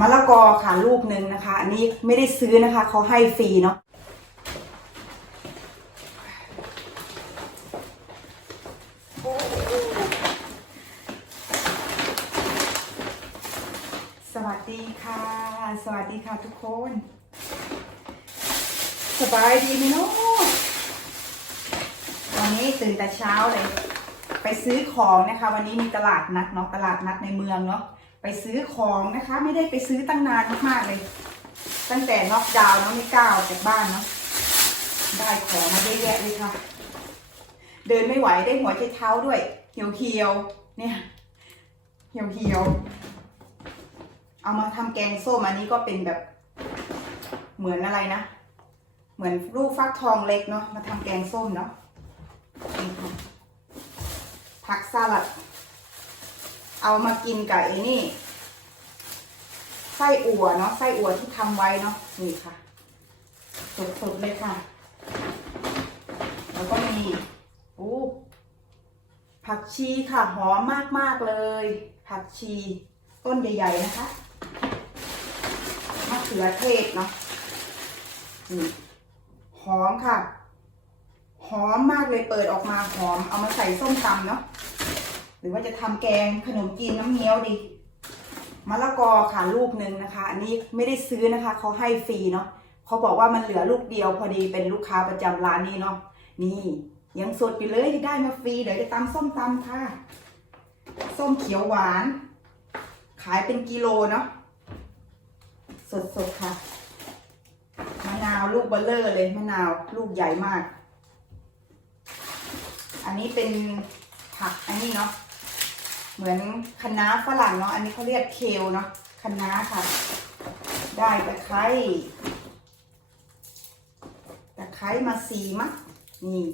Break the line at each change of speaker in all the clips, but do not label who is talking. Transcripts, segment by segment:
มะละกอค่ะลูกหนึ่งนะคะ อันนี้ไม่ได้ซื้อนะคะเขาให้ฟรีเนาะสวัสดีค่ะ สวัสดีค่ะทุกคน สบายดีไหมเนาะวันนี้ตื่นแต่เช้าเลย ไปซื้อของนะคะ วันนี้มีตลาดนัดเนาะตลาดนัดในเมืองเนาะ ไปซื้อของนะคะ ไม่ได้ไปซื้อตั้งนานมากๆเลย ตั้งแต่น็อกดาวน์เนาะไม่กล้าออกจากบ้านเนาะได้ของมาเยอะแยะเลยค่ะ เดินไม่ไหวได้หัวใจเท้าด้วย เหี่ยวเหี่ยวเนี่ยเหี่ยวเหี่ยวเอามาทำแกงส้มอันนี้ก็เป็นแบบ เหมือนอะไรนะ เหมือนลูกฟักทองเล็กเนาะมาทำแกงส้มเนาะผักสลัด เอามากินกับไอ้นี่ไส้อั่วเนาะไส้อั่วที่ทำไว้เนาะนี่ค่ะสดๆเลยค่ะ แล้วก็มีโอ้ผักชีค่ะหอมมากๆเลย ผักชีต้นใหญ่ ๆ นะคะมะเขือเทศเนาะนี่หอมค่ะ หอมมากเลยเปิดออกมาหอม เอามาใส่ส้มตำเนาะ หรือว่าจะทำแกงขนมจีนน้ำเงี้ยวดีมะละกอค่ะลูกหนึ่งนะคะ อันนี้ไม่ได้ซื้อนะคะเขาให้ฟรีเนาะเขาบอกว่ามันเหลือลูกเดียวพอดีเป็นลูกค้าประจำร้านนี้เนาะนี่ยังสดอยู่เลยได้มาฟรีเดี๋ยวจะตำส้มตำค่ะ ส้มเขียวหวาน ขายเป็นกิโลเนาะสดๆค่ะมะนาวลูกเบลเลอร์เลยมะนาวลูกใหญ่มาก อันนี้เป็นผักอันนี้เนาะ เหมือนคะน้าฝรั่งเนาะ อันนี้เขาเรียกเคลเนาะคะน้าค่ะ ได้ตะไคร้ตะไคร้มาสีมะนี่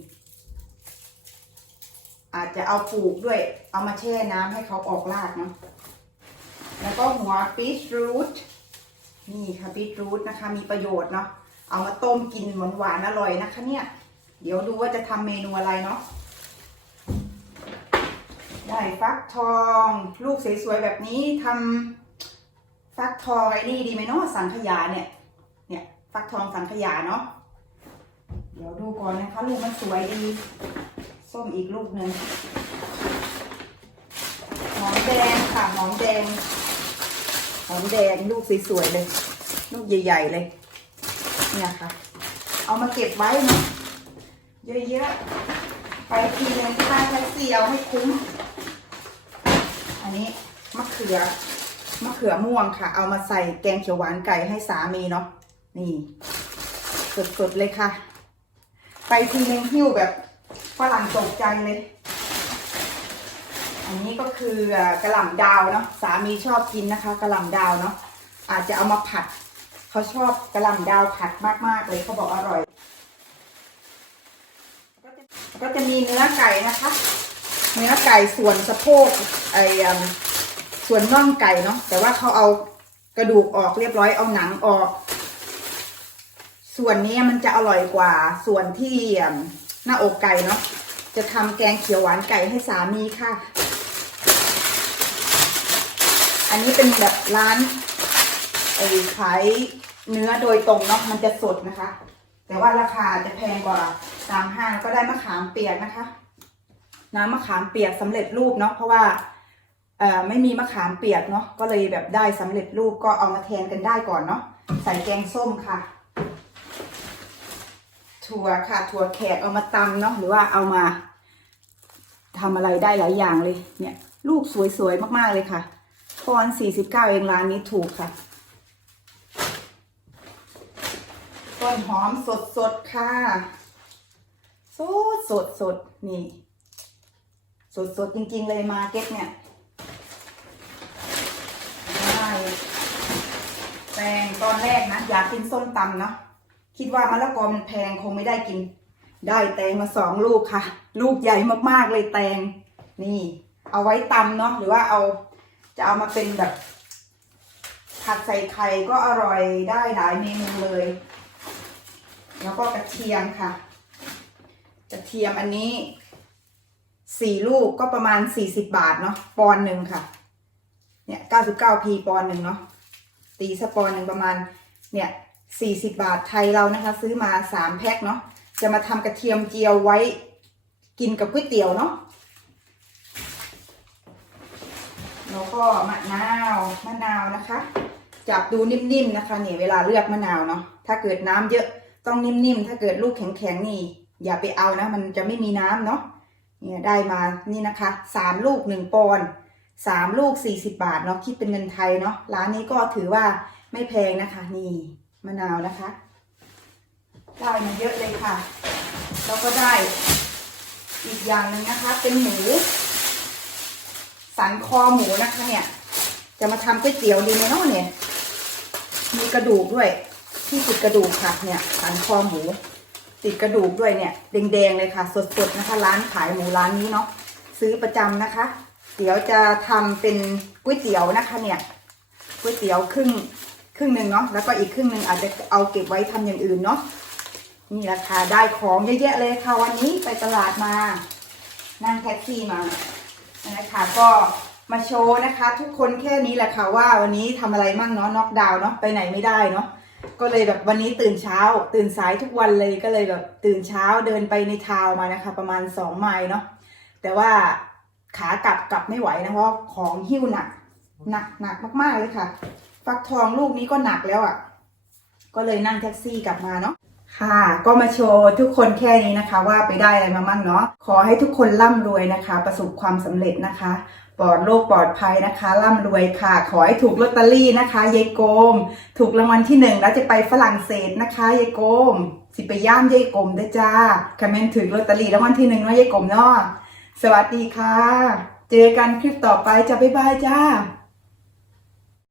อาจจะเอาปลูกด้วย เอามาแช่น้ำให้เขาออกรากเนาะ แล้วก็หัวปีชรูทนี่ค่ะปีชรูทนะคะ มีประโยชน์เนาะ เอามาต้มกินหวานๆอร่อยนะคะเนี่ย เดี๋ยวดูว่าจะทำเมนูอะไรเนาะ ได้ฟักทอง ลูกสวยๆแบบนี้ทำฟักทองไอ้นี่ดีไหมเนาะสังขยาเนี่ยเนี่ยฟักทองสังขยาเนาะเดี๋ยวดูก่อนนะคะ ลูกมันสวยดี ส้มอีกลูกหนึ่งหอมแดงค่ะหอมแดงหอมแดงลูกสวยๆเลย ลูกใหญ่ๆเลย เนี่ยค่ะ เอามาเก็บไว้เนาะเยอะๆไปทีนึงค่าแท็กซี่เอาให้คุ้ม อันนี้มะเขือมะเขือม่วงค่ะ เอามาใส่แกงเขียวหวานไก่ให้สามีเนาะนี่สดๆเลยค่ะ ไปทีนึงหิ้วแบบฝรั่งตกใจเลย อันนี้ก็คือกระหล่ำดาวเนาะสามีชอบกินนะคะกระหล่ำดาวเนาะอาจจะเอามาผัดเขาชอบกระหล่ำดาวผัดมากๆเลยเขาบอกอร่อย ก็จะก็จะมีเนื้อไก่นะคะ เนื้อไก่ส่วนสะโพกไอ้ส่วนน่องไก่เนาะแต่ว่าเขาเอากระดูกออกเรียบร้อยเอาหนังออก ส่วนนี้มันจะอร่อยกว่า ส่วนที่หน้าอกไก่เนาะจะทำแกงเขียวหวานไก่ให้สามีค่ะ อันนี้เป็นแบบร้านไอ้ขายเนื้อโดยตรงเนาะมันจะสดนะคะ แต่ว่าราคาจะแพงกว่าตามห้างก็ได้มะขามเปียกนะคะ น้ำมะขามเปียกสำเร็จรูปเนาะเพราะว่าเอ่อไม่มีมะขามเปียกเนาะก็เลยแบบได้สำเร็จรูปก็เอามาแทนกันได้ก่อนเนาะใส่แกงส้มค่ะ ถั่วค่ะ ถั่วแขกเอามาตำเนาะหรือว่าเอามาทำอะไรได้หลายอย่างเลย เนี่ย ลูกสวยๆมากๆเลยค่ะปอนสี่สิบเก้าเองร้านนี้ถูกค่ะต้นหอมสดๆค่ะ สดสดสดนี่ สดสดจริงๆเลยมาเก็ตเนี่ยได้แตงตอนแรกนะอยากกินส้มตำเนาะคิดว่ามะละกอมันแพงคงไม่ได้กิน ได้แตงมาสองลูกค่ะ ลูกใหญ่มากๆเลยแตง นี่ เอาไว้ตำเนาะหรือว่าเอาจะเอามาเป็นแบบผัดใส่ไข่ก็อร่อยได้หลายเมนูเลย แล้วก็กระเทียมค่ะ กระเทียมอันนี้ สี่ลูกก็ประมาณสี่สิบบาทเนาะปอนหนึ่งค่ะ เนี่ยเก้าสิบเก้าพีปอนหนึ่งเนาะตีสปอนหนึ่งประมาณเนี่ยสี่สิบาทไทยเรานะคะ ซื้อมาสามแพ็คเนาะจะมาทำกระเทียมเจียวไว้กินกับก๋วยเตี๋ยวเนาะแล้วก็มะนาวมะนาวนะคะ จับดูนิ่มๆนะคะเนี่ยเวลาเลือกมะนาวเนาะถ้าเกิดน้ำเยอะต้องนิ่มๆถ้าเกิดลูกแข็งๆนี่ อย่าไปเอานะ มันจะไม่มีน้ำเนาะ เนี่ยได้มานี่นะคะสามลูกหนึ่งปอนสามลูกสี่สิบบาทเนาะคิดเป็นเงินไทยเนาะร้านนี้ก็ถือว่าไม่แพงนะคะ นี่มะนาวนะคะ ได้มาเยอะเลยค่ะ แล้วก็ได้อีกอย่างหนึ่งนะคะ เป็นหมูสันคอหมูนะคะเนี่ย จะมาทำก๋วยเตี๋ยวดีไหมเนาะเนี่ย มีกระดูกด้วย ที่ติดกระดูกค่ะเนี่ยสันคอหมู ติดกระดูกด้วยเนี่ยแดงๆเลยค่ะ สดๆนะคะ ร้านขายหมูร้านนี้เนาะซื้อประจำนะคะ เดี๋ยวจะทำเป็นก๋วยเตี๋ยวนะคะเนี่ยก๋วยเตี๋ยวครึ่งครึ่งหนึ่งเนาะแล้วก็อีกครึ่งหนึ่งอาจจะเอาเก็บไว้ทำอย่างอื่นเนาะนี่แหละค่ะได้ของเยอะแยะเลยค่ะวันนี้ไปตลาดมา นั่งแท็กซี่มานะคะก็มาโชว์นะคะ ทุกคนแค่นี้แหละค่ะว่าวันนี้ทำอะไรมั่งเนาะน็อกดาวน์เนาะไปไหนไม่ได้เนาะ ก็เลยแบบวันนี้ตื่นเช้า ตื่นสายทุกวันเลยก็เลยแบบตื่นเช้าเดินไปในทาวมานะคะ ประมาณสองไมล์เนาะแต่ว่าขากลับกลับไม่ไหวนะเพราะของหิ้วหนักหนักหนักมากๆเลยค่ะ ฟักทองลูกนี้ก็หนักแล้วอะ่ะ ก็เลยนั่งแท็กซี่กลับมาเนาะค่ะ ก็มาโชว์ทุกคนแค่นี้นะคะ ว่าไปได้อะไรมามั่งเนาะขอให้ทุกคนร่ำรวยนะคะ ประสบความสำเร็จนะคะ ปลอดโรคปลอดภัยนะคะร่ำรวยค่ะ ขอให้ถูกลอตเตอรี่นะคะยายโกม ถูกรางวัลที่หนึ่งแล้วจะไปฝรั่งเศสนะคะยายโกม สิไปย่ามยายโกมด้วยจ้าคอมเมนต์ถึงลอตเตอรี่รางวัลที่หนึ่งเนาะยายโกมเนาะสวัสดีค่ะ เจอกันคลิปต่อไปจ้าบ๊ายบายจ้า